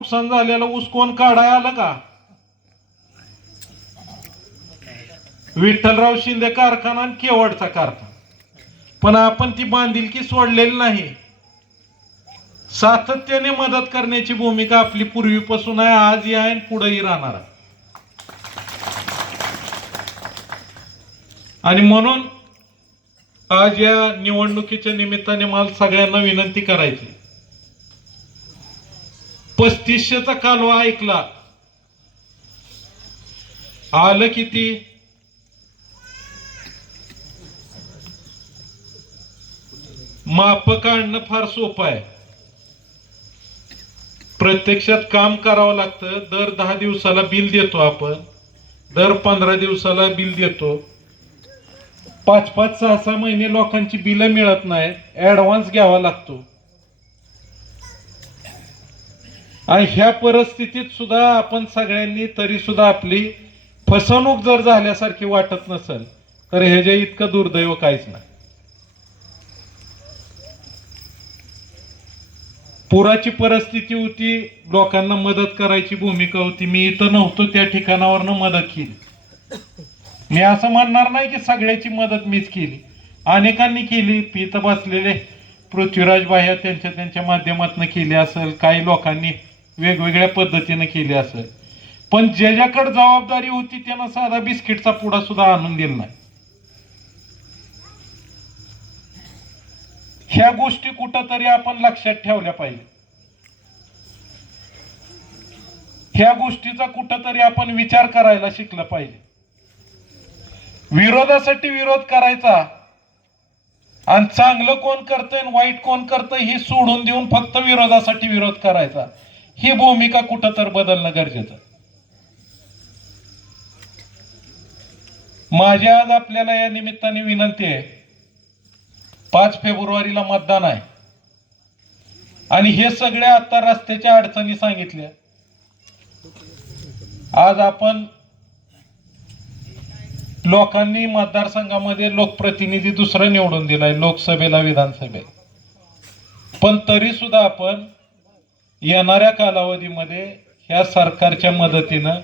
नुकसान झालेलं ऊस कोण काढाय आलं का? विठ्ठलराव शिंदे कारखाना आणि केवडचा कारखाना. पण आपण ती बांधिलकी सोडलेली नाही. सातत्याने मदत करण्याची भूमिका आपली पूर्वीपासून आहे, आजही आहे आणि पुढेही राहणार आहे. आणि म्हणून आज या निवडणुकीच्या निमित्ताने मला सगळ्यांना विनंती करायची, 3500चा कालवा ऐकला, आलं किती? माप काढणं फार सोपं आहे, प्रत्यक्षात काम करावं लागतं. दर 10 दिवसाला बिल देतो आपण, दर 15 दिवसाला बिल देतो. 5-5, 6-6 महिने लोकांची बिलं मिळत नाहीत, ऍडव्हान्स घ्यावा लागतो. आणि ह्या परिस्थितीत सुद्धा आपण सगळ्यांनी तरी सुद्धा आपली फसवणूक जर झाल्यासारखी वाटत नसेल तर ह्याच्या इतकं दुर्दैव काहीच नाही. पुराची परिस्थिती होती, लोकांना मदत करायची भूमिका होती. मी इथं नव्हतो त्या ठिकाणावरनं मदत केली. मी असं म्हणणार नाही की सगळ्याची मदत मीच केली, अनेकांनी केली. इथं बसलेले पृथ्वीराज भाया त्यांच्या माध्यमातून केली असेल, काही लोकांनी वेगवेगळ्या पद्धतीने केली असेल. पण ज्याच्याकडे जबाबदारी होती त्यानं साधा बिस्किटचा पुडा सुद्धा आणून दिला नाही. ह्या गोष्टी कुठंतरी आपण लक्षात ठेवल्या पाहिजे. ह्या गोष्टीचा कुठंतरी आपण विचार करायला शिकलं पाहिजे. विरोधासाठी विरोध करायचा आणि चांगलं कोण करतंय आणि वाईट कोण करतंय हे सोडून देऊन फक्त विरोधासाठी विरोध करायचा, ही भूमिका कुठंतरी बदलणं गरजेचं. माझी आज आपल्याला या निमित्ताने विनंती आहे, 5 फेब्रुवारीला मतदान आहे आणि हे सगळ्या आता रस्त्याच्या अडचणी सांगितल्या. आज आपण लोकांनी मतदारसंघामध्ये लोकप्रतिनिधी दुसरं निवडून दिलाय, लोकसभेला विधानसभेला. पण तरी सुद्धा आपण येणाऱ्या कालावधीमध्ये ह्या सरकारच्या मदतीनं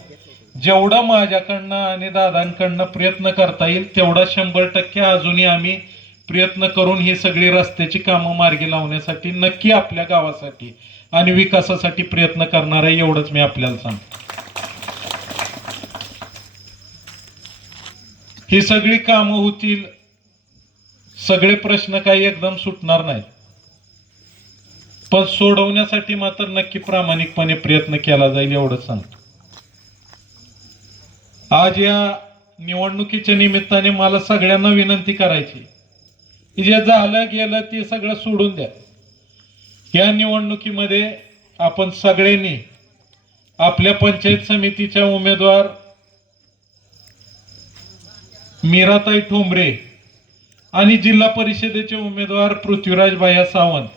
जेवढं माझ्याकडनं आणि दादांकडनं प्रयत्न करता येईल तेवढा 100% अजूनही आम्ही प्रयत्न करून ही सगळी रस्त्याची कामं मार्गी लावण्यासाठी नक्की आपल्या गावासाठी आणि विकासासाठी प्रयत्न करणार आहे, एवढंच मी आपल्याला सांगतो. ही सगळी कामं होतील, सगळे प्रश्न काही एकदम सुटणार नाहीत, पण सोडवण्यासाठी मात्र नक्की प्रामाणिकपणे प्रयत्न केला जाईल, एवढंच सांगतो. आज या निवडणुकीच्या निमित्ताने मला सगळ्यांना विनंती करायची की जे झालं गेलं ते सगळं सोडून द्या. या निवडणुकीमध्ये आपण सगळ्यांनी आपल्या पंचायत समितीच्या उमेदवार मीराताई ठोंबरे आणि जिल्हा परिषदेचे उमेदवार पृथ्वीराज भाया सावंत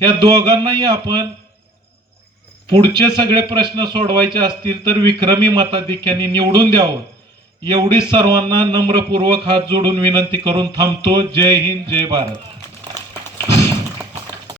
या दोघांनाही आपण पुढचे सगळे प्रश्न सोडवायचे असतील तर विक्रमी मताधिक्याने निवडून द्यावं, एवढी सर्वांना नम्रपूर्वक हात जोडून विनंती करून थांबतो. जय हिंद, जय भारत.